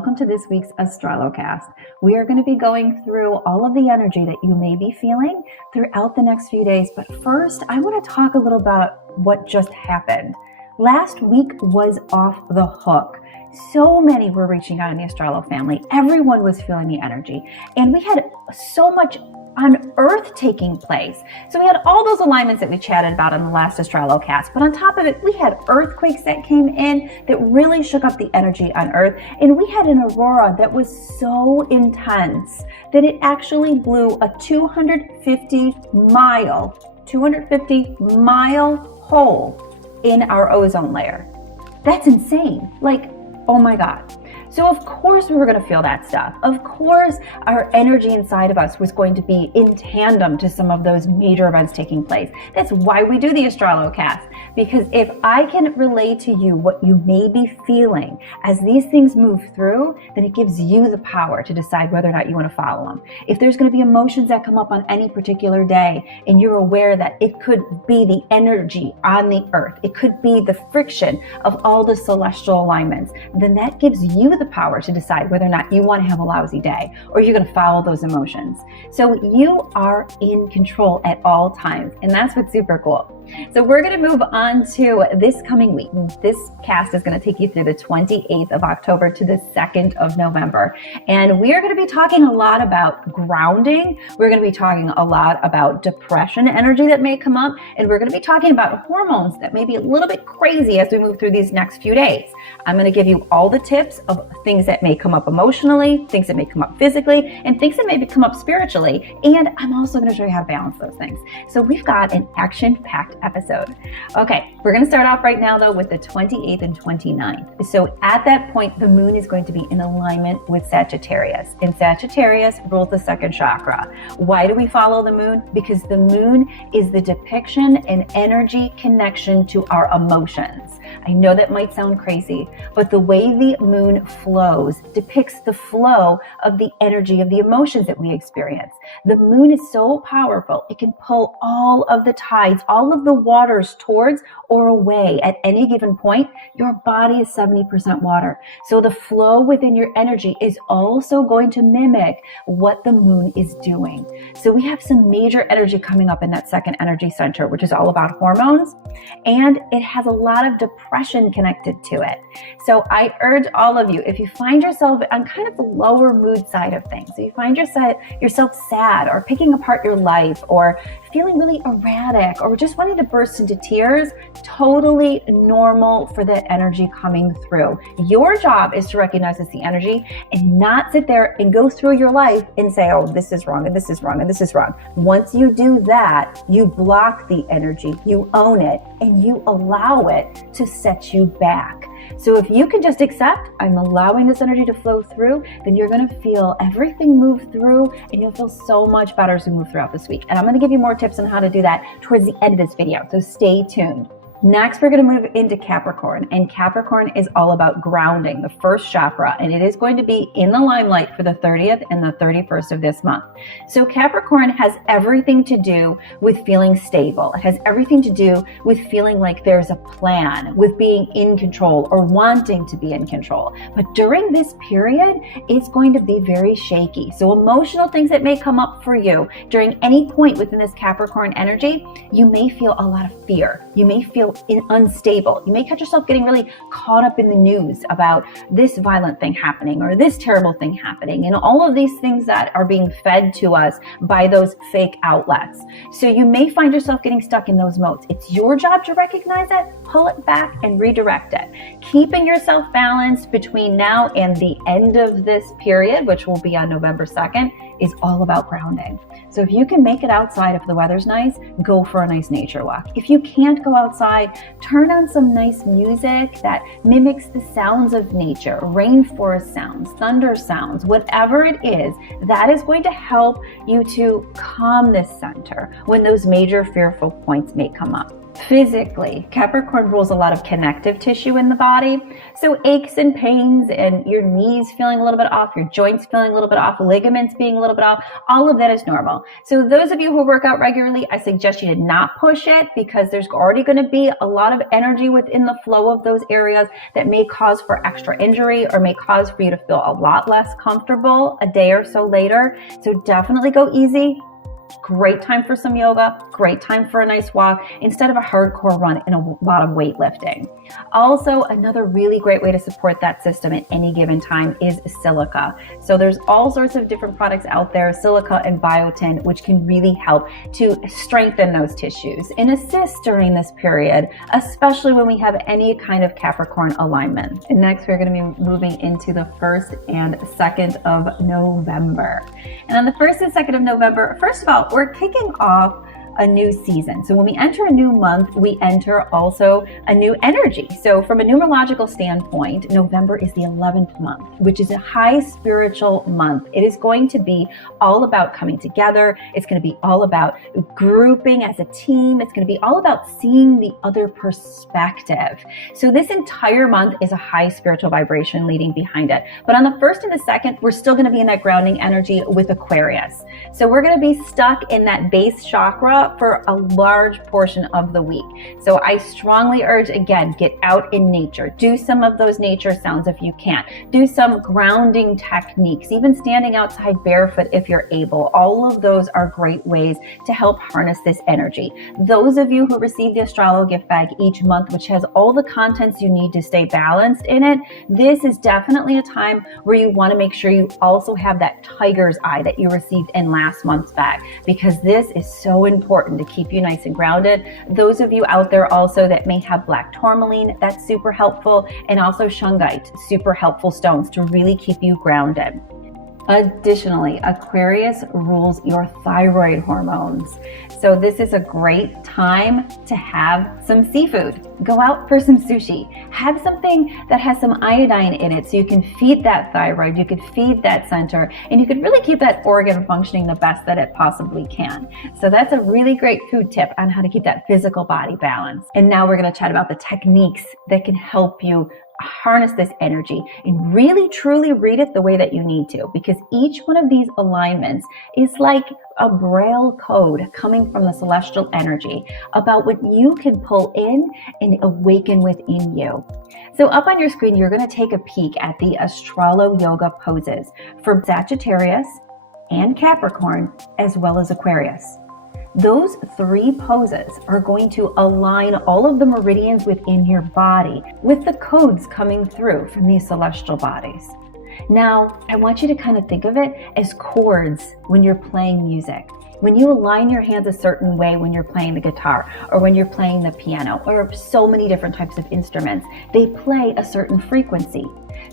welcome to this week's AstroloCast. We are going to be going through all of the energy that you may be feeling throughout the next few days. But first, I want to talk a little about what just happened. Last week was off the hook. So many were reaching out in the Astrolo family. Everyone was feeling the energy. And we had so much on Earth taking place. So we had all those alignments that we chatted about on the last AstroloCast, but on top of it, we had earthquakes that came in that really shook up the energy on Earth, and we had an aurora that was so intense that it actually blew a 250 mile hole in our ozone layer. That's insane. Like, oh my God. So of course we were going to feel that stuff. Of course our energy inside of us was going to be in tandem to some of those major events taking place. That's why we do the AstroloCast. Because if I can relay to you what you may be feeling as these things move through, then it gives you the power to decide whether or not you want to follow them. If there's going to be emotions that come up on any particular day and you're aware that it could be the energy on the Earth, it could be the friction of all the celestial alignments, then that gives you the power to decide whether or not you want to have a lousy day or you're going to follow those emotions. So you are in control at all times, and that's what's super cool. So we're going to move on to this coming week. This cast is going to take you through the 28th of October to the 2nd of November. And we are going to be talking a lot about grounding. We're going to be talking a lot about depression energy that may come up. And we're going to be talking about hormones that may be a little bit crazy as we move through these next few days. I'm going to give you all the tips of things that may come up emotionally, things that may come up physically, and things that may come up spiritually. And I'm also going to show you how to balance those things. So we've got an action-packed episode. Okay, we're going to start off right now though with the 28th and 29th. So at that point, the moon is going to be in alignment with Sagittarius, and Sagittarius rules the second chakra. Why do we follow the moon? Because the moon is the depiction and energy connection to our emotions. I know that might sound crazy, but the way the moon flows depicts the flow of the energy of the emotions that we experience. The moon is so powerful, it can pull all of the tides, all of the waters towards or away at any given point. Your body is 70% water. So the flow within your energy is also going to mimic what the moon is doing. So we have some major energy coming up in that second energy center, which is all about hormones, and it has a lot of depression connected to it. So I urge all of you, if you find yourself on kind of the lower mood side of things, so you find yourself sad or picking apart your life or feeling really erratic or just wanting to burst into tears, totally normal for that energy coming through. Your job is to recognize it's the energy and not sit there and go through your life and say, oh, this is wrong and this is wrong and this is wrong. Once you do that, you block the energy, you own it, and you allow it to set you back. So if you can just accept, I'm allowing this energy to flow through, then you're going to feel everything move through and you'll feel so much better as we move throughout this week. And I'm going to give you more tips on how to do that towards the end of this video. So stay tuned. Next, we're going to move into Capricorn, and Capricorn is all about grounding, the first chakra, and it is going to be in the limelight for the 30th and the 31st of this month. So Capricorn has everything to do with feeling stable. It has everything to do with feeling like there's a plan, with being in control or wanting to be in control. But during this period, it's going to be very shaky. So emotional things that may come up for you during any point within this Capricorn energy, you may feel a lot of fear. You may feel unstable. You may catch yourself getting really caught up in the news about this violent thing happening or this terrible thing happening, and all of these things that are being fed to us by those fake outlets. So you may find yourself getting stuck in those modes. It's your job to recognize it, pull it back, and redirect it. Keeping yourself balanced between now and the end of this period, which will be on November 2nd, is all about grounding. So if you can make it outside, if the weather's nice, go for a nice nature walk. If you can't go outside, turn on some nice music that mimics the sounds of nature, rainforest sounds, thunder sounds, whatever it is, that is going to help you to calm this center when those major fearful points may come up. Physically, Capricorn rules a lot of connective tissue in the body. So aches and pains and your knees feeling a little bit off, your joints feeling a little bit off, ligaments being a little bit off, all of that is normal. So those of you who work out regularly, I suggest you to not push it because there's already going to be a lot of energy within the flow of those areas that may cause for extra injury or may cause for you to feel a lot less comfortable a day or so later. So definitely go easy. Great time for some yoga, great time for a nice walk instead of a hardcore run and a lot of weightlifting. Also, another really great way to support that system at any given time is silica. So there's all sorts of different products out there, silica and biotin, which can really help to strengthen those tissues and assist during this period, especially when we have any kind of Capricorn alignment. And next, we're going to be moving into the 1st and 2nd of November. And on the 1st and 2nd of November, first of all, we're kicking off a new season. So when we enter a new month, we enter also a new energy. So from a numerological standpoint, November is the 11th month, which is a high spiritual month. It is going to be all about coming together. It's going to be all about grouping as a team. It's going to be all about seeing the other perspective. So this entire month is a high spiritual vibration leading behind it. But on the 1st and the 2nd, we're still going to be in that grounding energy with Aquarius. So we're going to be stuck in that base chakra for a large portion of the week. So I strongly urge, again, get out in nature. Do some of those nature sounds if you can. Do some grounding techniques, even standing outside barefoot if you're able. All of those are great ways to help harness this energy. Those of you who receive the AstroloGift bag each month, which has all the contents you need to stay balanced in it, this is definitely a time where you want to make sure you also have that tiger's eye that you received in last month's bag, because this is so important to keep you nice and grounded. Those of you out there also that may have black tourmaline, that's super helpful, and also shungite, super helpful stones to really keep you grounded. Additionally, Aquarius rules your thyroid hormones. So this is a great time to have some seafood. Go out for some sushi. Have something that has some iodine in it so you can feed that thyroid, you can feed that center, and you can really keep that organ functioning the best that it possibly can. So that's a really great food tip on how to keep that physical body balanced. And now we're going to chat about the techniques that can help you harness this energy and really truly read it the way that you need to, because each one of these alignments is like a braille code coming from the celestial energy about what you can pull in and awaken within you. So up on your screen, you're going to take a peek at the AstroloYOGA poses for Sagittarius and Capricorn, as well as Aquarius. Those 3 poses are going to align all of the meridians within your body with the codes coming through from these celestial bodies. Now, I want you to kind of think of it as chords when you're playing music. When you align your hands a certain way when you're playing the guitar or when you're playing the piano or so many different types of instruments, they play a certain frequency.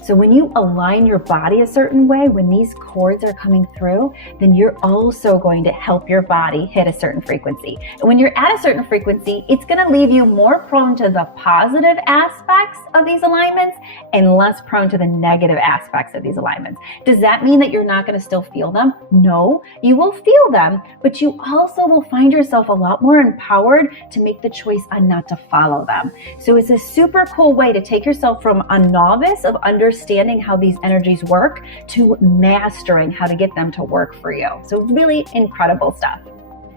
So when you align your body a certain way, when these chords are coming through, then you're also going to help your body hit a certain frequency. And when you're at a certain frequency, it's going to leave you more prone to the positive aspects of these alignments and less prone to the negative aspects of these alignments. Does that mean that you're not going to still feel them? No, you will feel them, but you also will find yourself a lot more empowered to make the choice on not to follow them. So it's a super cool way to take yourself from a novice of understanding how these energies work to mastering how to get them to work for you. So really incredible stuff.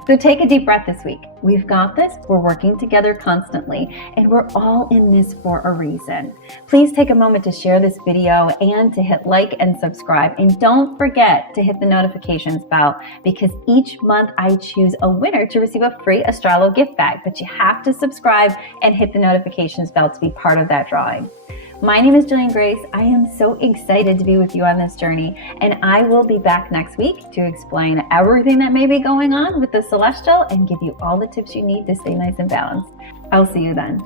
So take a deep breath this week. We've got this. We're working together constantly, and we're all in this for a reason. Please take a moment to share this video and to hit like and subscribe. And don't forget to hit the notifications bell, because each month I choose a winner to receive a free AstroloGift bag. But you have to subscribe and hit the notifications bell to be part of that drawing. My name is JillianGreyse. I am so excited to be with you on this journey, and I will be back next week to explain everything that may be going on with the celestial and give you all the tips you need to stay nice and balanced. I'll see you then.